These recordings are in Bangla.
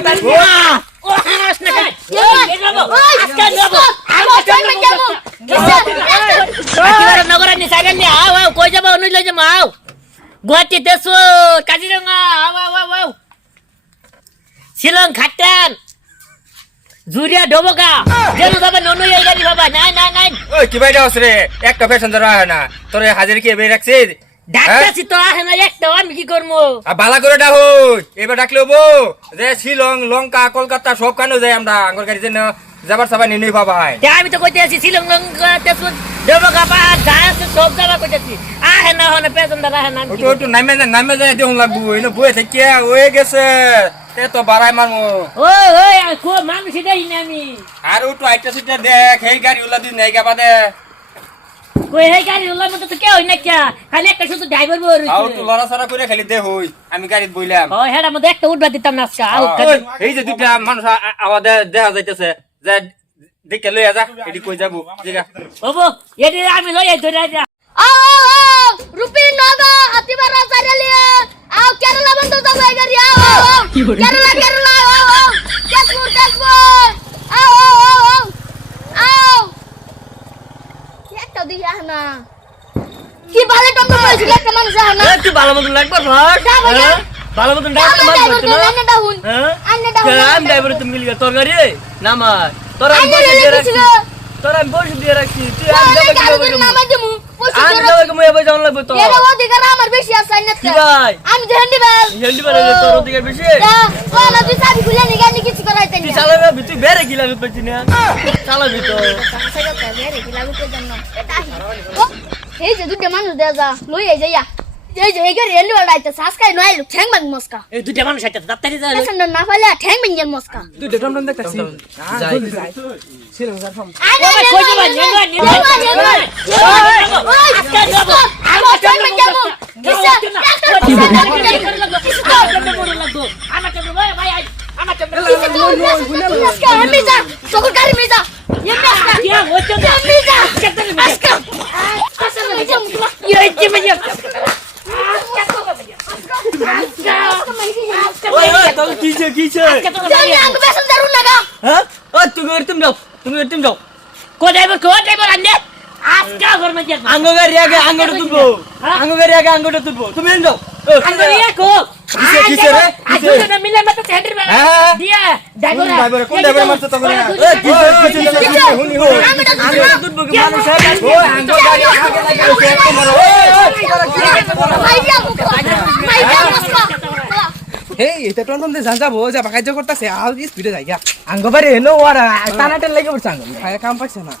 ও হাস না কে আজকে নেবো আজকে নগর নি সাগর নি আও কই যাব অনুই লই যাম আও গুয়াহাটি দেশো কাজিরঙ্গা আও শিলং খাটান জুরিয়া ডবকা যেন যাবে ননু এই গাড়ি বাবা নাই নাই নাই ওই কি বাইটা হসরে একটা প্যাসেঞ্জার আহে না তোরে হাজির কি এবে রাখছিস ডাক্তারছি তো আহে না একটা আমি কি করবো আর বালা করে ডাকই এবার ডাকলে বো যে শিলং লঙ্কা কলকাতা সব কানো যায় আমরা আঙ্গুর গাড়ি যেন যাবার সবাই নিয়ে বাবা হয় আমি তো কইতে আছি শিলং লঙ্কা দেশো ডবকা পাহাড় যায় সব জায়গা কইতেছি আহে না হনে প্যাসেঞ্জার আহে না ওটো নামে যায় দেউন লাগবো এনে বয়ে থেকে ওয়ে গেছে তে তো বাড়াই মারমু ওই ওই কো মানুষ দেই না আমি আর ওটো আইটা সিটা দেখ এই গাড়ি উলা দিন নাই গাবা দে কই এই গাড়ি ওলার মতো তো কেউ না কে খালি একটা শুধু ড্রাইভার বই রইছে আও তো লড়া সারা করে খালি দে হই আমি গাড়িতে বইলাম ও হেডার মধ্যে একটা উঠবা দিতাম না আজকে আউ এই যে দুইটা মানুষ আওয়াজ দেখা যাইতেছে যে দেখে লইয়া যা এডি কই যাবো জিগা ওবো এডি আমি লই ধরে যা রুপি নগা আতিবারা চাইরালিয়া আও কেরালা বন্ধ যাবো এই গাড়ি আও কেরালা আও তেজপুর আও একটা দিই না কি ভালো টম কইছিল একটা মানুষ না তুই ভালো মতন লাগবে ভাই ভালো মতন ডাক্তার মার করতে না হ্যাঁ আমি ড্রাইভার তুমি মিল গেল তোর গাড়ি না মার তোর আমি বসে দিয়ে রাখছি তুই আমি যাবে আমি যাবে জান লাগবে তো এর অধিকার আমার বেশি আছে না কি ভাই আমি হেন্ডি বেল তোর অধিকার বেশি ওলা তুই সাবি খুলে নি গানি কিছু করাইতে তুই চালাবি তুই বেরে কি লাগবে পাচ্ছি না চালাবি তো এই যে দুটো মানুষ দেয়া যা লই এই যাইয়া এই যে হেগে রেল ওলাইতে সাসকাই নয় লুক ঠ্যাং ভাঙ মস্কা এই দুইটা মানুষ আছে তাড়াতাড়ি যা পেছন না ফালে ঠ্যাং ভাঙ মস্কা তুই ডেটম নাম দেখতাছি যাই ছিল স্যার ফর্ম ওই কই যাবা নেবা আজকে যাব আমার ঠ্যাং ভাঙ যাবো আমি যা সকল গাড়ি মে যা তুমি যাও কো ড্রাইভার আনলে আজকে ঘর মে যাও আঙ্গো গাড়ি আগে আঙ্গোটা তুলবো আঙ্গো গাড়ি আগে আঙ্গোটা তুলবো তুমি যাও আঙ্গো ইয়া কো কিসে রে আজু না মিলে মত সেন্টার মে দিয়া ড্রাইভার কোন ড্রাইভার মারছ তো করে কিসে হুনি হো আঙ্গোটা তুলবো কি মানুষ আছে ও আঙ্গো গাড়ি আগে লাগে একটা মারো এই এটা টন দে জানজাবো যা বাকাই যা করতেছে আও স্পিডে যাইগা আঙ্গো বারে এনো ওরা টানাটান লাগে পড়ছে আঙ্গো খায় কাম পাইছে না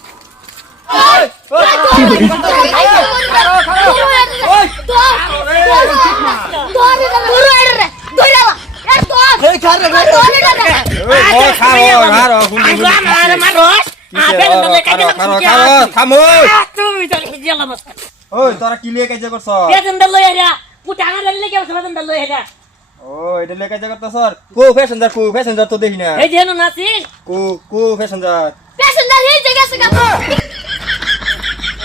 তোরা কি লিয়ে কাজ করছ ও এটা লিয়ে কাজ করতেছ কো প্যাসেঞ্জার তো দেখি না কো প্যাসেঞ্জার এই জায়গা থেকে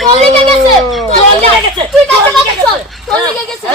তোলি গেছে তুই কাছে চল তোলি গেছে